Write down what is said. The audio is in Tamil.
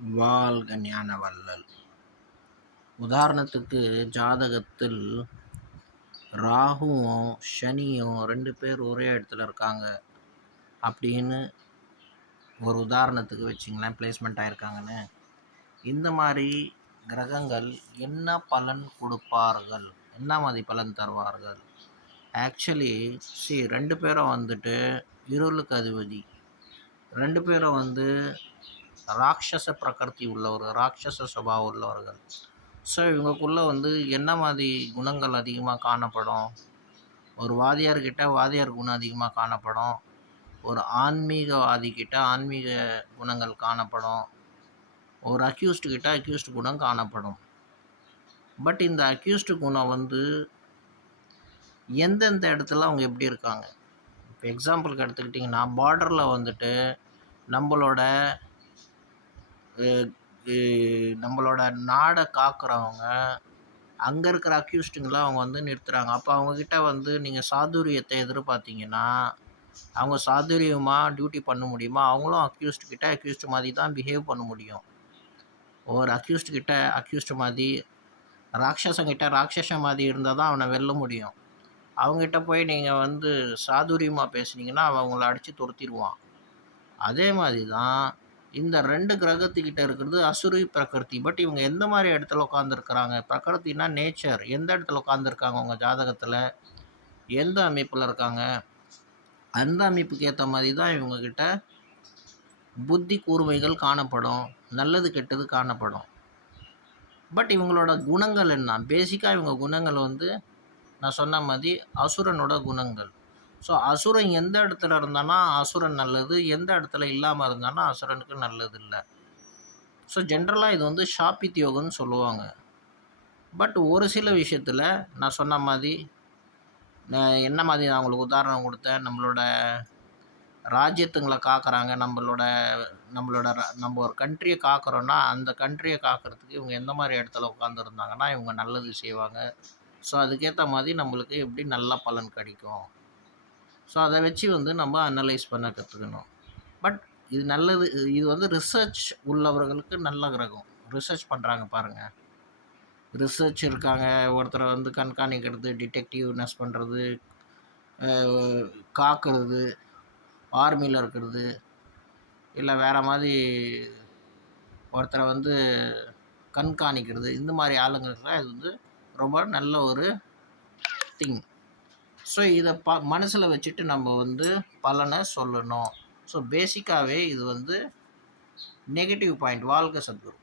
வாழ்க ஞான வள்ளல். உதாரணத்துக்கு ஜாதகத்தில் ராகுவும் சனியும் 2 பேர் ஒரே இடத்துல இருக்காங்க அப்படின்னு ஒரு உதாரணத்துக்கு வச்சிங்களேன், பிளேஸ்மெண்ட் ஆயிருக்காங்கன்னு. இந்த மாதிரி கிரகங்கள் என்ன பலன் கொடுப்பார்கள், என்ன மாதிரி பலன் தருவார்கள்? ஆக்சுவலி 2 பேரும் வந்துட்டு இருளுக்கு அதிபதி, 2 பேரும் ராட்சச பிரகிருதி உள்ளவர்கள், ராட்சச சுபாவம் உள்ளவர்கள். ஸோ இவங்களுக்குள்ளே என்ன மாதிரி குணங்கள் அதிகமாக காணப்படும்? ஒரு வாதியார்கிட்ட வாதியார் குணம் அதிகமாக காணப்படும், ஒரு ஆன்மீகவாதிக்கிட்ட ஆன்மீக குணங்கள் காணப்படும், ஒரு அக்யூஸ்டு கிட்ட அக்யூஸ்டு குணம் காணப்படும். பட் இந்த அக்யூஸ்டு குணம் எந்தெந்த இடத்துல அவங்க எப்படி இருக்காங்க? இப்போ எக்ஸாம்பிளுக்கு எடுத்துக்கிட்டிங்கன்னா, பார்டரில் நம்மளோட நாடை காக்கிறவங்க அங்கே இருக்கிற அக்யூஸ்டுங்களை அவங்க நிறுத்துகிறாங்க. அப்போ அவங்கக்கிட்ட நீங்கள் சாதுரியத்தை எதிர்பார்த்தீங்கன்னா, அவங்க சாதுரியமாக டியூட்டி பண்ண முடியுமா? அவங்களும் அக்யூஸ்டு கிட்ட அக்யூஸ்டு மாதிரி தான் பிஹேவ் பண்ண முடியும். ஒரு அக்யூஸ்டு கிட்ட அக்யூஸ்டு மாதிரி, ராட்சசங்கிட்ட ராட்சச மாதிரி இருந்தால் தான் அவனை வெல்ல முடியும். அவங்ககிட்ட போய் நீங்கள் சாதுரியமாக பேசுனீங்கன்னா அவங்கள அடித்து துரத்திடுவான். அதே மாதிரி தான் இந்த 2 கிரகத்துக்கிட்ட இருக்கிறது அசுரி பிரகிருதி. பட் இவங்க எந்த மாதிரி இடத்துல உட்காந்துருக்குறாங்க? பிரகிருத்தினா நேச்சர். எந்த இடத்துல உட்காந்துருக்காங்க உங்கள் ஜாதகத்தில், எந்த அமைப்பில் இருக்காங்க, அந்த அமைப்புக்கு ஏற்ற மாதிரி தான் இவங்கக்கிட்ட புத்தி கூர்மைகள் காணப்படும், நல்லது கெட்டது காணப்படும். பட் இவங்களோட குணங்கள் என்ன? பேசிக்காக இவங்க குணங்கள் நான் சொன்ன மாதிரி அசுரனோட குணங்கள். ஸோ அசுரன் எந்த இடத்துல இருந்தானா அசுரன் நல்லது, எந்த இடத்துல இல்லாமல் இருந்தானா அசுரனுக்கு நல்லது இல்லை. ஸோ ஜென்ரலாக இது ஷாபித் யோகம்னு சொல்லுவாங்க. பட் ஒரு சில விஷயத்தில் நான் சொன்ன மாதிரி, என்ன மாதிரி நான் உங்களுக்கு உதாரணம் கொடுத்தேன், நம்மளோட ராஜ்யத்துங்களை காக்கிறாங்க, நம்ம ஒரு கண்ட்ரியை காக்கிறோன்னா அந்த கண்ட்ரியை காக்கிறதுக்கு இவங்க எந்த மாதிரி இடத்துல உட்காந்துருந்தாங்கன்னா இவங்க நல்லது செய்வாங்க. ஸோ அதுக்கேற்ற மாதிரி நம்மளுக்கு எப்படி நல்ல பலன் கிடைக்கும். ஸோ அதை வச்சு நம்ம அனலைஸ் பண்ண கற்றுக்கணும். பட் இது நல்லது, இது ரிசர்ச் உள்ளவர்களுக்கு நல்ல கிரகம். ரிசர்ச் பண்ணுறாங்க பாருங்கள், ரிசர்ச் இருக்காங்க, ஒருத்தரை கண்காணிக்கிறது, டிடெக்டிவ்னஸ் பண்ணுறது, காக்கிறது, ஆர்மியில் இருக்கிறது, இல்லை வேறு மாதிரி ஒருத்தரை கண்காணிக்கிறது, இந்த மாதிரி ஆளுங்களுக்குலாம் இது ரொம்ப நல்ல ஒரு திங். ஸோ இதை மனசில் வச்சுட்டு நம்ம பலனை சொல்லணும். ஸோ பேசிக்காகவே இது நெகட்டிவ் பாயிண்ட். வாழ்க சத்குரு.